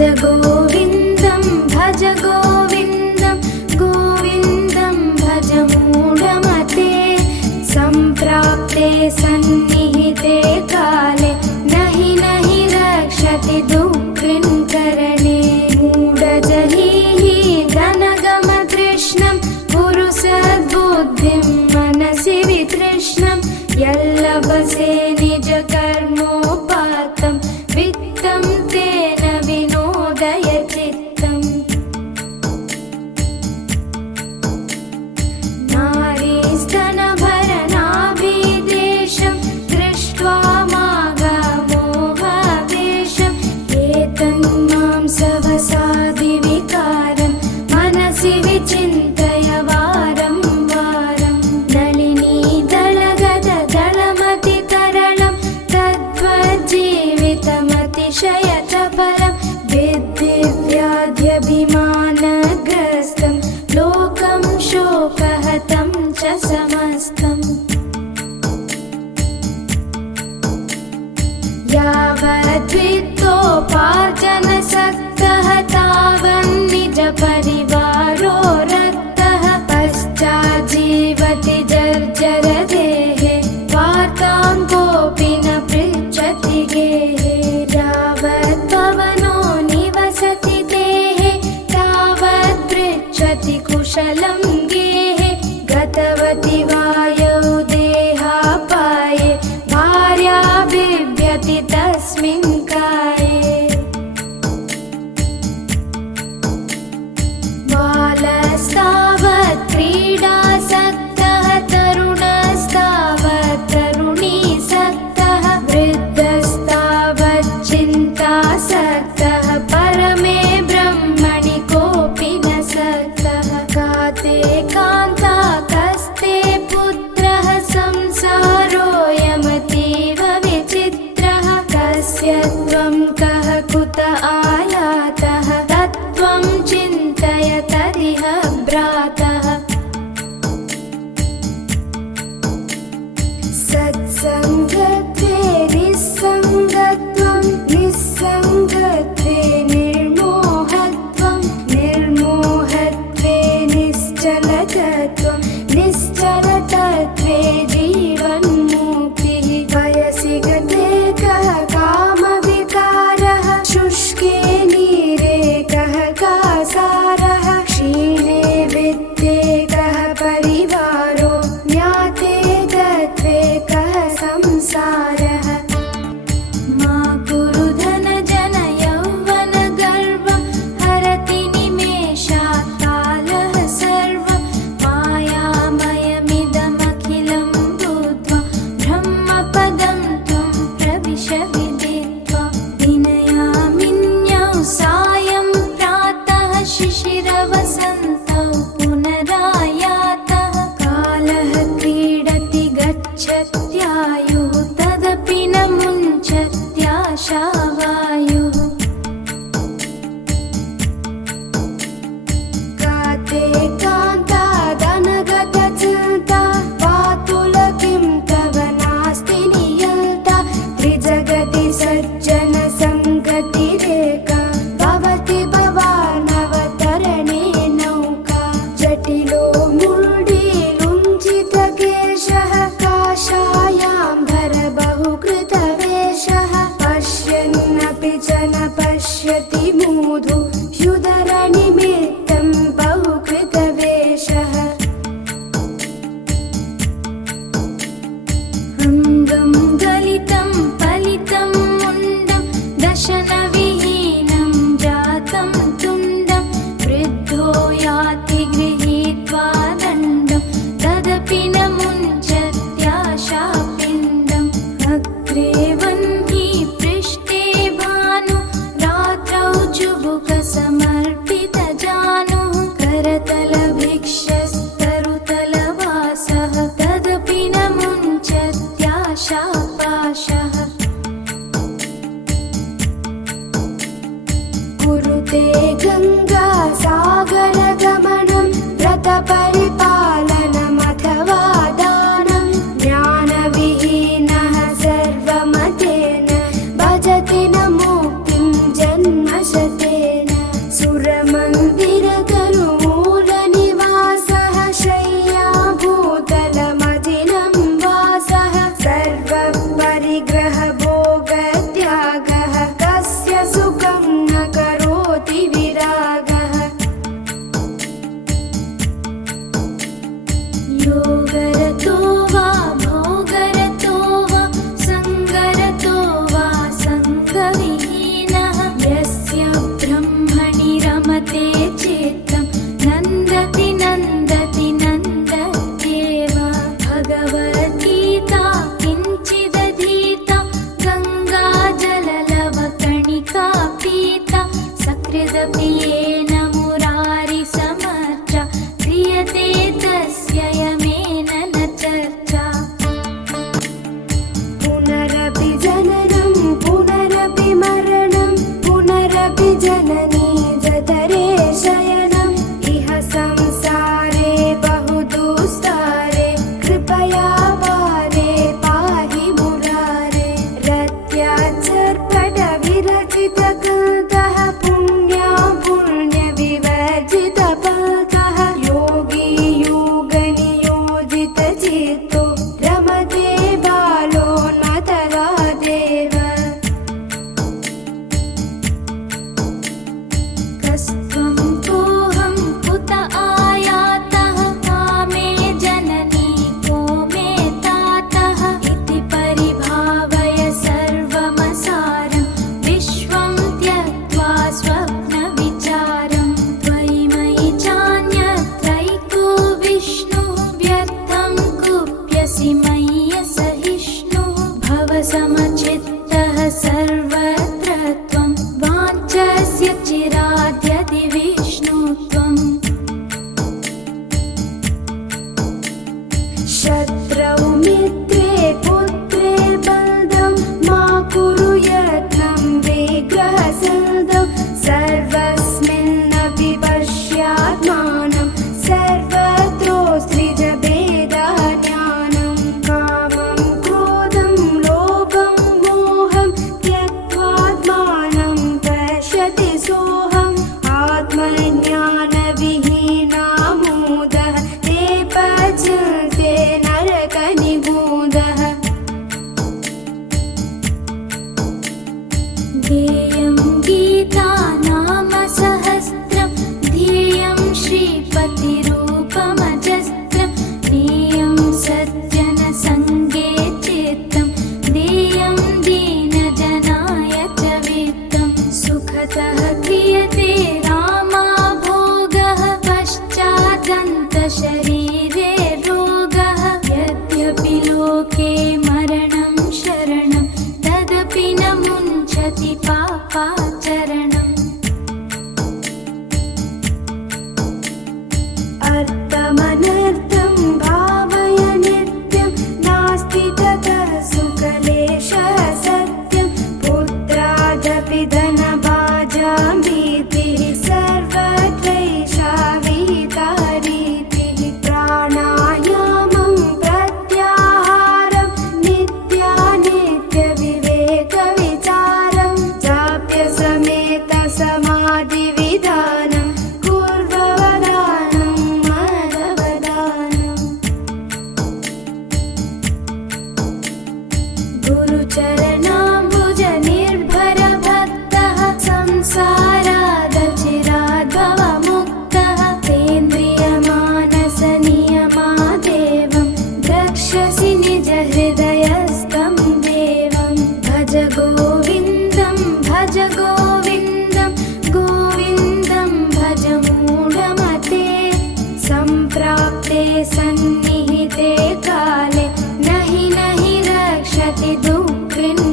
गोविन्दं भज गोविन्दं गोविन्दं भज मूढमते सम्प्राप्ते सन्निहिते काले नहि नहि रक्षति दुःखिन्करणे मूढजहीहि धनगमतृष्णं कुरु सद्बुद्धिं मनसि वितृष्णं यल्लभसे निजकर्मोपात्तं वित्तं तेन विनोदय चित्तम् नारीस्तनभरनाभिदेशं दृष्ट्वा माघमोहावेशम् एतन्मां सवसादिविकारं मनसि विचिन्तय वारं वारं नलिनीदलगददलमतितरलं तद्वज्जीवितमतिशयचपलं विद्धिव्याध्यभिमानग्रस्तं लोकं शोकहतं च समस्तम् यावद्वित्तोपार्जनसक्तः तावन्निजपरिवारो रक्तः पश्चाज्जीवति जर्जरदेहे वार्तां कोऽपि न पृच्छति गेहे यावद्भवनो निवसति देहे तावत् पृच्छति कुशलं गेहे गतवति वायौ देहापाये भार्या बिभ्यति तस्मिन् काये बालस्तावत् क्रीडासक्तः तरुणस्तावत् तरुणीसक्तः वृद्धस्तावत् चिन्तासक्तः परमे ब्रह्मणि कोऽपि न सक्तः काते कान्ता कस्ते पुत्रः संसारोऽयमतीव विचित्रः कस्य त्वं कः कुत आयातः तत्त्वं चिन्तय तदिह भ्रातः सत्सङ्गत्वे निस्सङ्गत्वं निस्सङ्गत्वे निर्मोहत्वं निर्मोहत्वे निश्चलतत्वं निश्चलतत्वे जीवन्मुक्तिः वयसि गते कः कामविकारः शुष्के नीरे कः कासारः क्षीणे वित्ते कः परिवारो ज्ञाते तत्त्वे कः संसारः मा कुरु धनजन यौवनगर्वं हरति निमेषात् कालः सर्वं मायामयमिदमखिलं बुद्ध्वा ब्रह्मपदं त्वं प्रविश विदित्वा विनयामिन्यौ सायं प्रातः शिशिरवसन्तौ पुनरायातः कालः क्रीडति गच्छत्यायुः तदपि न मुञ्चत्याशावायुः काते कान्ता धनगतचिन्ता वातुलकिं तव नास्ति नियन्ता त्रिजगति सज्जनसङ्गतिरेका भवति भवानवतरणे नौका जटिलो मुण्डीलुञ्जितकेशः काषायाम्बर बहुकृतवेषः पश्यन्नपि च न पश्यति मूढो ह्युदरनिमित्तं बहुकृतवेषः अङ्गं गलितं फलितं मुण्डं दशनविहीनं जातं तुण्डं वृद्धो याति गृहीत्वा दण्डं तदपि न मुञ्चत्याशापिण्डम् अग्रे वह्नि पृष्ठे भानु रात्रौ चुबुकसमर्पितजानुः करतलभिक्षस्तरुतलवासः तदपि न मुञ्चत्याशापाशः कुरुते गङ्गासागरगमनं व्रतपरिपालनमथवा दानं ज्ञानविहीनः सर्वमतेन भजति न मुक्तिं जन्मशते सर्वत्र त्वं वाञ्छस्य चिराद्यदि विष्णु त्वम् शत्रौ मित्रे पुत्रे बन्धौ मा कुरु यत्नं विग्रहसन्दौ सर्वस्मिन्नपि पश्यात्मानं सर्वत्रोऽस्त्रिजभेदज्ञानं कामं क्रोधं लोभं मोहं त्यक्त्वात्मानं पश्यति सोऽहम् आत्मज्ञानविहीना मूढः ते पचन्ते नरकनिगूढः ध्येयं गीता नाम सहस्रं ध्येयं श्रीपतिरूपमजस्रं ध्येयं सज्जनसङ्गे चित्तं ध्येयं दीनजनाय च वित्तं सुखतः क्रियते रामाभोगः पश्चादन्तशरीरे रोगः यद्यपि लोके मरणं शरणं तदपि न मुञ्चति पापाचरणम् अर्थमनर्थं भावय नित्यं नास्ति ततः सुखलेशः सत्यं पुत्रादपि धनभाजां भीतिः सर्वत्रैषा विहिता रीतिः प्राणायामं प्रत्याहारं नित्यानित्यविवेकविचारं चाप्यसमेतसमाधिविधानं कुर्ववदानं मदवदानम् गुरुचरणाम्बुजनिर्भरभक्तः संसारादचिराद्भवमुक्तः सेन्द्रियमानसनियमादेवं द्रक्ष्यसि निजहृदयस्थं देवं भज गोविन्दं गोविन्दं भज मूढमते सम्प्राप्ते सन्निहिते काले नहि रक्षति दुःखिन्